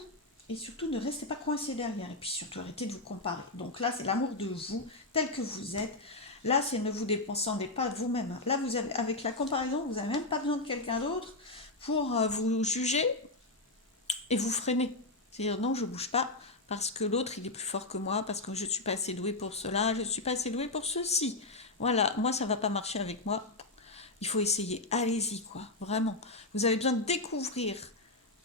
et surtout ne restez pas coincé derrière et puis surtout arrêtez de vous comparer. Donc là c'est l'amour de vous tel que vous êtes. Là c'est ne vous dépensez pas de vous-même. Là vous avez avec la comparaison vous n'avez même pas besoin de quelqu'un d'autre pour vous juger et vous freiner. C'est-à-dire non je bouge pas parce que l'autre il est plus fort que moi, parce que je ne suis pas assez douée pour cela, je ne suis pas assez douée pour ceci. Voilà, moi ça ne va pas marcher avec moi. Il faut essayer, allez-y quoi, vraiment. Vous avez besoin de découvrir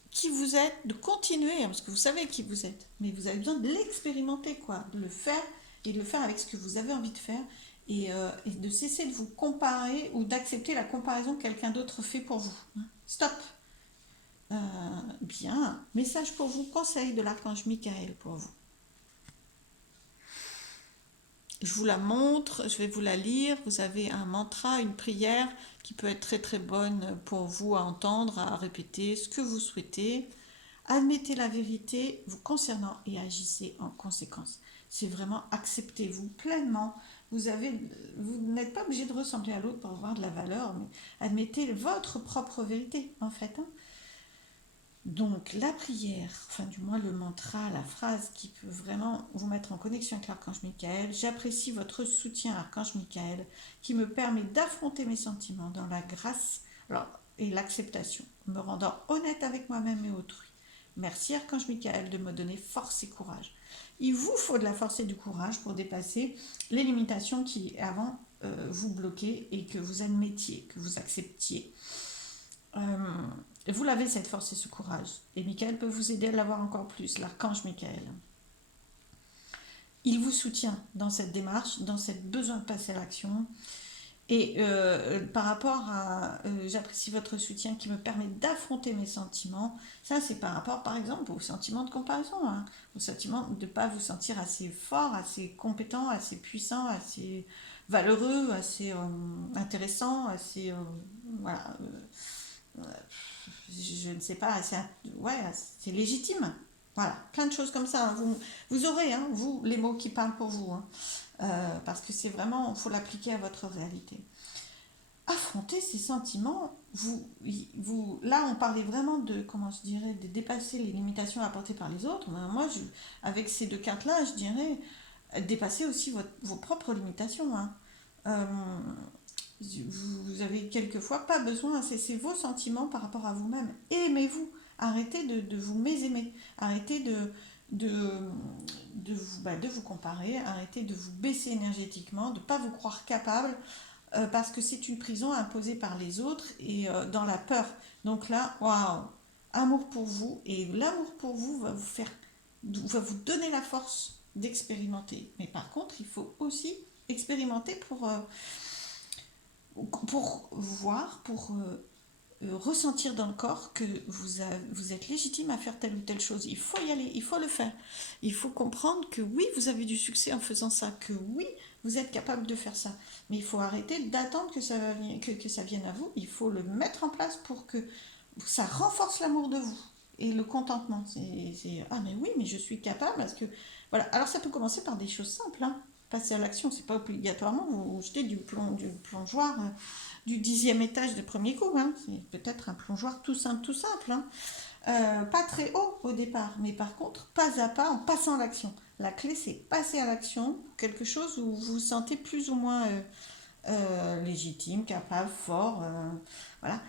qui vous êtes, de continuer, hein, parce que vous savez qui vous êtes, mais vous avez besoin de l'expérimenter, quoi, de le faire et de le faire avec ce que vous avez envie de faire et de cesser de vous comparer ou d'accepter la comparaison que quelqu'un d'autre fait pour vous. Hein. Stop. Euh, Bien. Message pour vous, conseil de l'archange Michael pour vous. Je vous la montre, je vais vous la lire. Vous avez un mantra, une prière qui peut être très très bonne pour vous à entendre, à répéter ce que vous souhaitez. Admettez la vérité vous concernant et agissez en conséquence. C'est vraiment acceptez-vous pleinement. Vous n'êtes pas obligé de ressembler à l'autre pour avoir de la valeur, mais admettez votre propre vérité en fait. Hein. Donc la prière, enfin du moins le mantra, la phrase qui peut vraiment vous mettre en connexion avec l'archange Michael. J'apprécie votre soutien, archange Michael, qui me permet d'affronter mes sentiments dans la grâce et l'acceptation, me rendant honnête avec moi-même et autrui. Merci archange Michael de me donner force et courage. Il vous faut de la force et du courage pour dépasser les limitations qui avant vous bloquaient et que vous admettiez, que vous acceptiez. Vous l'avez cette force et ce courage. Et Michael peut vous aider à l'avoir encore plus, l'archange Michael. Il vous soutient dans cette démarche, dans ce besoin de passer à l'action. Et par rapport à j'apprécie votre soutien qui me permet d'affronter mes sentiments, ça c'est par rapport par exemple au sentiment de comparaison, hein, au sentiment de ne pas vous sentir assez fort, assez compétent, assez puissant, assez valeureux, assez intéressant, assez voilà, je ne sais pas, ouais, c'est légitime. Voilà, plein de choses comme ça. Vous aurez, hein, vous, les mots qui parlent pour vous. Hein. Parce que c'est vraiment, il faut l'appliquer à votre réalité. Affronter ces sentiments, là, on parlait vraiment de, comment je dirais, de dépasser les limitations apportées par les autres. Moi, avec ces deux cartes-là, je dirais, dépasser aussi vos propres limitations. Hein. Euh, vous avez quelquefois pas besoin, c'est vos sentiments par rapport à vous-même. Aimez-vous. Arrêtez de vous mésaimer. Arrêtez de vous comparer. Arrêtez de vous baisser énergétiquement, de ne pas vous croire capable parce que c'est une prison imposée par les autres et dans la peur. Donc là, waouh, amour pour vous et l'amour pour vous va vous donner la force d'expérimenter. Mais par contre, il faut aussi expérimenter pour voir, pour ressentir dans le corps que vous êtes légitime à faire telle ou telle chose. Il faut y aller, il faut le faire. Il faut comprendre que oui, vous avez du succès en faisant ça, que oui, vous êtes capable de faire ça. Mais il faut arrêter d'attendre que ça vienne à vous. Il faut le mettre en place pour que ça renforce l'amour de vous et le contentement. Ah mais oui, mais je suis capable parce que voilà. Alors ça peut commencer par des choses simples. Hein. Passer à l'action, c'est pas obligatoirement vous jeter du plongeoir du 10e étage de premier coup. Hein. C'est peut-être un plongeoir tout simple. Hein. Pas très haut au départ, mais par contre, pas à pas, en passant à l'action. La clé, c'est passer à l'action, quelque chose où vous vous sentez plus ou moins légitime, capable, fort, voilà.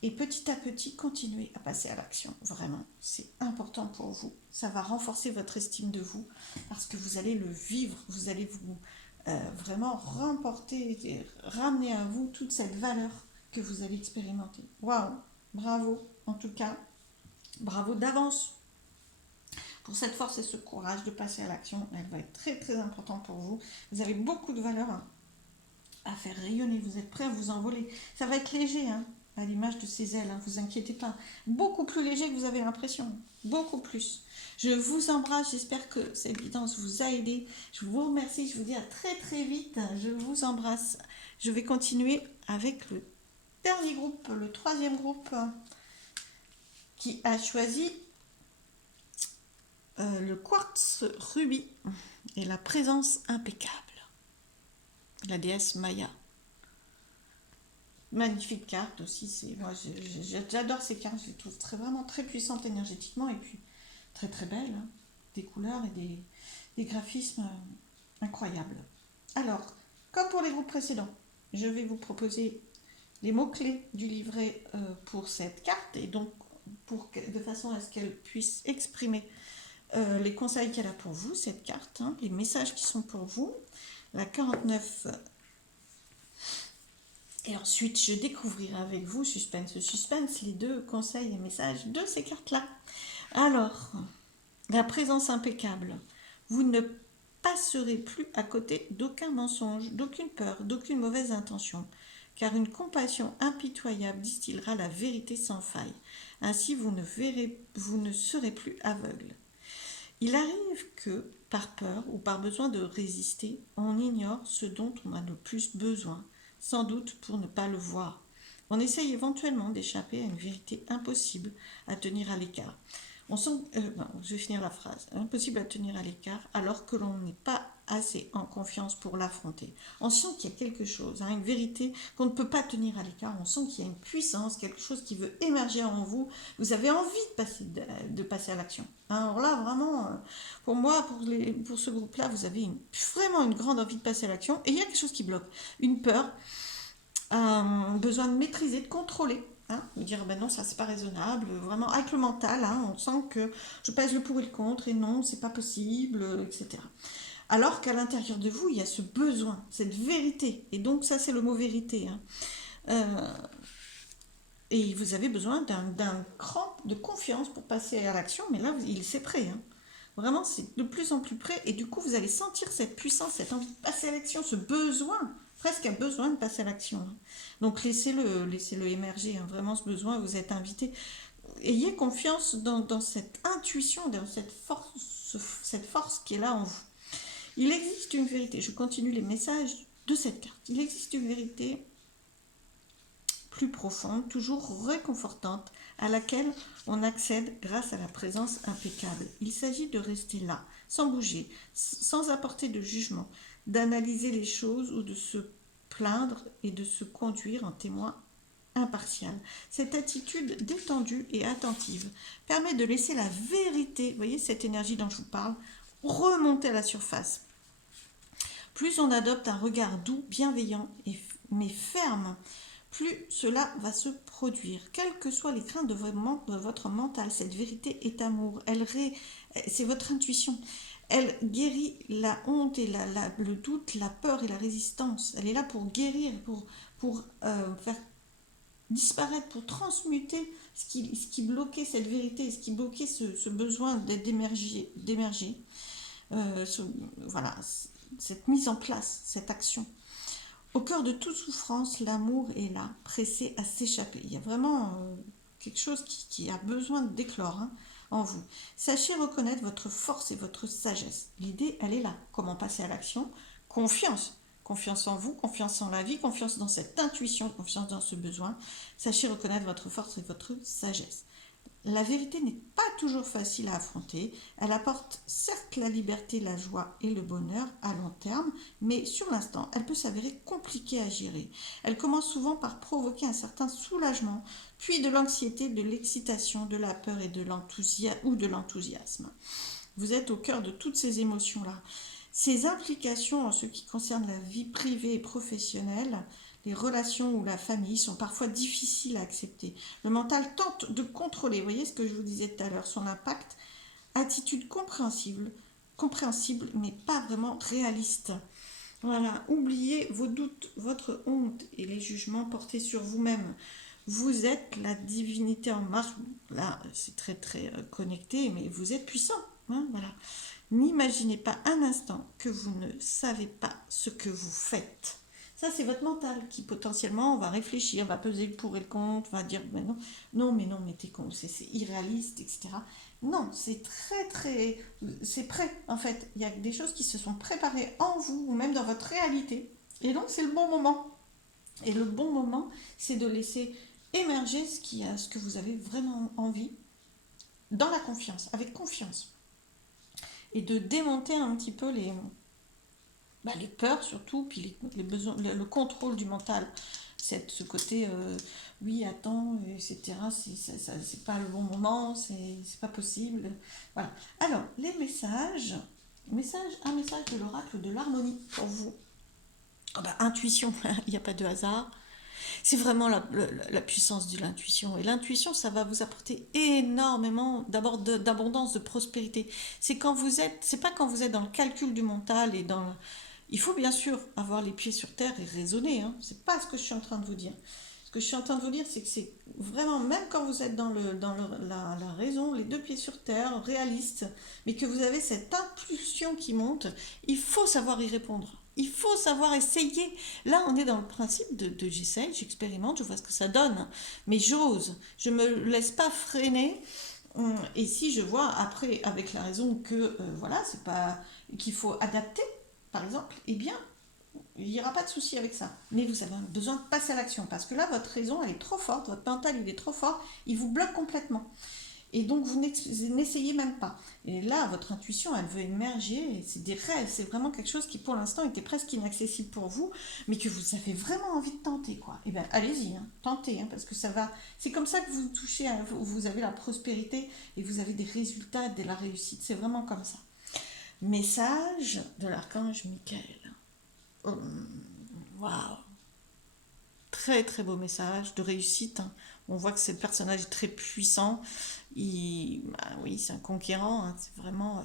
Et petit à petit, continuez à passer à l'action. Vraiment, c'est important pour vous. Ça va renforcer votre estime de vous parce que vous allez le vivre, vous allez vous vraiment remporter, ramener à vous toute cette valeur que vous allez expérimenter. Waouh, bravo en tout cas, bravo d'avance pour cette force et ce courage de passer à l'action. Elle va être très très importante pour vous. Vous avez beaucoup de valeur à faire rayonner, vous êtes prêts à vous envoler. Ça va être léger, hein, à l'image de ces ailes, hein, vous inquiétez pas. Beaucoup plus léger que vous avez l'impression, beaucoup plus. Je vous embrasse, j'espère que cette guidance vous a aidé. Je vous remercie, je vous dis à très très vite, je vous embrasse. Je vais continuer avec le dernier groupe, le troisième groupe qui a choisi le quartz rubis et la présence impeccable. La déesse Maya. Magnifique carte aussi, moi j'adore ces cartes, je les trouve vraiment très puissantes énergétiquement et puis très très belles, hein. Des couleurs et des graphismes incroyables. Alors, comme pour les groupes précédents, je vais vous proposer les mots-clés du livret pour cette carte et donc de façon à ce qu'elle puisse exprimer les conseils qu'elle a pour vous, cette carte, hein, les messages qui sont pour vous. La 49. Et ensuite, je découvrirai avec vous, suspense, les deux conseils et messages de ces cartes-là. Alors, la présence impeccable. Vous ne passerez plus à côté d'aucun mensonge, d'aucune peur, d'aucune mauvaise intention, car une compassion impitoyable distillera la vérité sans faille. Ainsi, vous ne serez plus aveugle. Il arrive que, par peur ou par besoin de résister, on ignore ce dont on a le plus besoin, sans doute pour ne pas le voir. On essaye éventuellement d'échapper à une vérité impossible à tenir à l'écart. Je vais finir la phrase. Impossible à tenir à l'écart alors que l'on n'est pas assez en confiance pour l'affronter. On sent qu'il y a quelque chose, hein, une vérité qu'on ne peut pas tenir à l'écart. On sent qu'il y a une puissance, quelque chose qui veut émerger en vous. Vous avez envie de passer à l'action. Alors là, vraiment, pour moi, pour ce groupe-là, vous avez vraiment une grande envie de passer à l'action. Et il y a quelque chose qui bloque. Une peur, un besoin de maîtriser, de contrôler. Hein, de dire ben non, ça c'est pas raisonnable, vraiment avec le mental, hein, on sent que je pèse le pour et le contre et non, c'est pas possible, etc. Alors qu'à l'intérieur de vous, il y a ce besoin, cette vérité, et donc ça c'est le mot vérité. Hein. Euh, et vous avez besoin d'un cran de confiance pour passer à l'action, mais là il c'est prêt. Hein. Vraiment, c'est de plus en plus près. Et du coup, vous allez sentir cette puissance, cette envie de passer à l'action, ce besoin, presque un besoin de passer à l'action. Donc, laissez-le émerger, hein, vraiment ce besoin, vous êtes invité. Ayez confiance dans cette intuition, dans cette force qui est là en vous. Il existe une vérité, je continue les messages de cette carte. Il existe une vérité plus profonde, toujours réconfortante, à laquelle on accède grâce à la présence impeccable. Il s'agit de rester là, sans bouger, sans apporter de jugement, d'analyser les choses ou de se plaindre et de se conduire en témoin impartial. Cette attitude détendue et attentive permet de laisser la vérité, vous voyez cette énergie dont je vous parle, remonter à la surface. Plus on adopte un regard doux, bienveillant mais ferme, plus cela va se produire. Quelles que soient les craintes de votre mental, cette vérité est amour. C'est votre intuition. Elle guérit la honte et le doute, la peur et la résistance. Elle est là pour guérir, pour faire disparaître, pour transmuter ce qui bloquait cette vérité, ce qui bloquait ce besoin d'émerger. Voilà, cette mise en place, cette action. Au cœur de toute souffrance, l'amour est là, pressé à s'échapper. Il y a vraiment quelque chose qui a besoin de d'éclore hein, en vous. Sachez reconnaître votre force et votre sagesse. L'idée, elle est là. Comment passer à l'action? Confiance. Confiance en vous, confiance en la vie, confiance dans cette intuition, confiance dans ce besoin. Sachez reconnaître votre force et votre sagesse. La vérité n'est pas toujours facile à affronter. Elle apporte certes la liberté, la joie et le bonheur à long terme, mais sur l'instant, elle peut s'avérer compliquée à gérer. Elle commence souvent par provoquer un certain soulagement, puis de l'anxiété, de l'excitation, de la peur et de l'enthousiasme. Vous êtes au cœur de toutes ces émotions-là. Ces implications en ce qui concerne la vie privée et professionnelle, les relations ou la famille sont parfois difficiles à accepter. Le mental tente de contrôler, vous voyez ce que je vous disais tout à l'heure, son impact, attitude compréhensible mais pas vraiment réaliste. Voilà, oubliez vos doutes, votre honte et les jugements portés sur vous-même. Vous êtes la divinité en marche. Là, c'est très très connecté, mais vous êtes puissant. Hein, voilà. N'imaginez pas un instant que vous ne savez pas ce que vous faites. Ça, c'est votre mental qui potentiellement va réfléchir, va peser le pour et le contre, va dire mais non, mais t'es con, c'est irréaliste, etc. Non, c'est c'est prêt en fait. Il y a des choses qui se sont préparées en vous ou même dans votre réalité. Et donc, c'est le bon moment. Et le bon moment, c'est de laisser émerger ce que vous avez vraiment envie dans la confiance, avec confiance. Et de démonter un petit peu les peurs surtout, puis les besoins, le contrôle du mental. Ce côté, oui, attends, etc. C'est pas le bon moment, c'est pas possible. Voilà. Alors, les messages. Un message de l'oracle de l'harmonie pour vous. Oh bah, intuition, il n'y a pas de hasard. C'est vraiment la puissance de l'intuition. Et l'intuition, ça va vous apporter énormément d'abord d'abondance, de prospérité. C'est pas quand vous êtes dans le calcul du mental et il faut bien sûr avoir les pieds sur terre et raisonner. Hein. C'est pas ce que je suis en train de vous dire. Ce que je suis en train de vous dire, c'est que c'est vraiment, même quand vous êtes dans la raison, les deux pieds sur terre, réaliste, mais que vous avez cette impulsion qui monte, il faut savoir y répondre. Il faut savoir essayer. Là, on est dans le principe de j'essaye, j'expérimente, je vois ce que ça donne. Mais j'ose. Je me laisse pas freiner. Et si je vois après, avec la raison que, voilà, c'est pas qu'il faut adapter, par exemple, eh bien, il n'y aura pas de souci avec ça. Mais vous avez besoin de passer à l'action. Parce que là, votre raison, elle est trop forte, votre mental, il est trop fort, il vous bloque complètement. Et donc, vous n'essayez même pas. Et là, votre intuition, elle veut émerger. C'est des rêves. C'est vraiment quelque chose qui, pour l'instant, était presque inaccessible pour vous, mais que vous avez vraiment envie de tenter, quoi. Eh bien, allez-y, hein, tentez, hein, parce que ça va. C'est comme ça que vous touchez, vous avez la prospérité et vous avez des résultats de la réussite. C'est vraiment comme ça. Message de l'archange Michael. Waouh! Très très beau message de réussite, hein. On voit que ce personnage est très puissant. Bah oui, c'est un conquérant, hein. C'est vraiment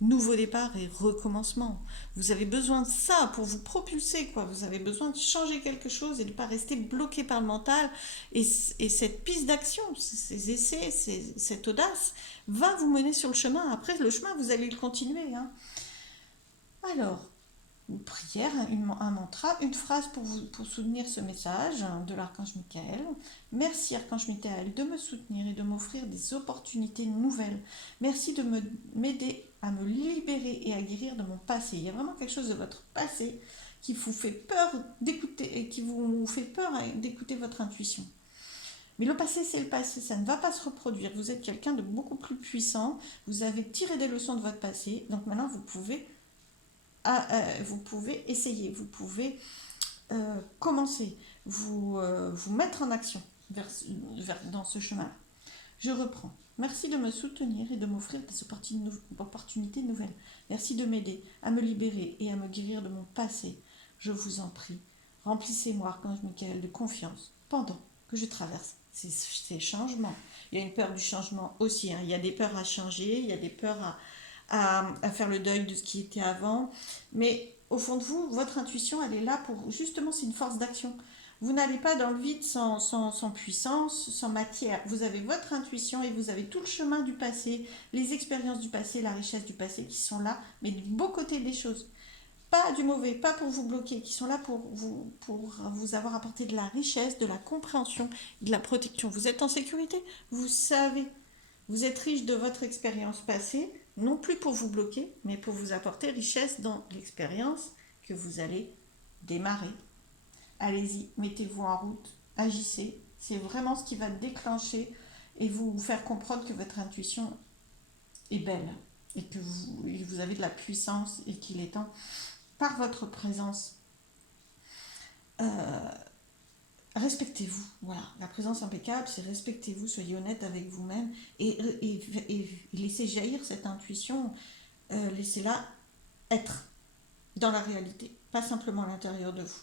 nouveau départ et recommencement. Vous avez besoin de ça pour vous propulser, quoi. Vous avez besoin de changer quelque chose et de ne pas rester bloqué par le mental. Et cette piste d'action, ces essais, cette audace va vous mener sur le chemin. Après, le chemin, vous allez le continuer, hein. Alors, une prière, un mantra, une phrase pour soutenir ce message de l'archange Michael. Merci archange Michael de me soutenir et de m'offrir des opportunités nouvelles. Merci de m'aider à me libérer et à guérir de mon passé. Il y a vraiment quelque chose de votre passé qui vous fait peur d'écouter et qui vous fait peur d'écouter votre intuition. Mais le passé, c'est le passé, ça ne va pas se reproduire. Vous êtes quelqu'un de beaucoup plus puissant, vous avez tiré des leçons de votre passé, donc maintenant vous pouvez essayer, vous pouvez commencer, vous mettre en action dans ce chemin. Je reprends. Merci de me soutenir et de m'offrir des opportunités nouvelles. Merci de m'aider à me libérer et à me guérir de mon passé. Je vous en prie, remplissez-moi, archange Michael, de confiance pendant que je traverse ces changements. Il y a une peur du changement aussi, hein. Il y a des peurs à changer, il y a des peurs à faire le deuil de ce qui était avant. Mais au fond de vous, votre intuition, elle est là pour... Justement, c'est une force d'action. Vous n'allez pas dans le vide sans puissance, sans matière. Vous avez votre intuition et vous avez tout le chemin du passé, les expériences du passé, la richesse du passé qui sont là, mais du beau côté des choses. Pas du mauvais, pas pour vous bloquer, qui sont là pour vous avoir apporté de la richesse, de la compréhension, de la protection. Vous êtes en sécurité, vous savez. Vous êtes riche de votre expérience passée, non plus pour vous bloquer, mais pour vous apporter richesse dans l'expérience que vous allez démarrer. Allez-y, mettez-vous en route, agissez. C'est vraiment ce qui va déclencher et vous faire comprendre que votre intuition est belle et que vous avez de la puissance et qu'il est temps, par votre présence, respectez-vous. Voilà, la présence impeccable, c'est respectez-vous, soyez honnête avec vous-même et laissez jaillir cette intuition, laissez-la être dans la réalité, pas simplement à l'intérieur de vous.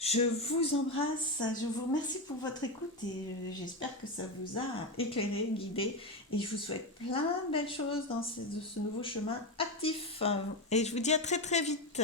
Je vous embrasse, je vous remercie pour votre écoute et j'espère que ça vous a éclairé, guidé et je vous souhaite plein de belles choses dans ce nouveau chemin actif et je vous dis à très très vite.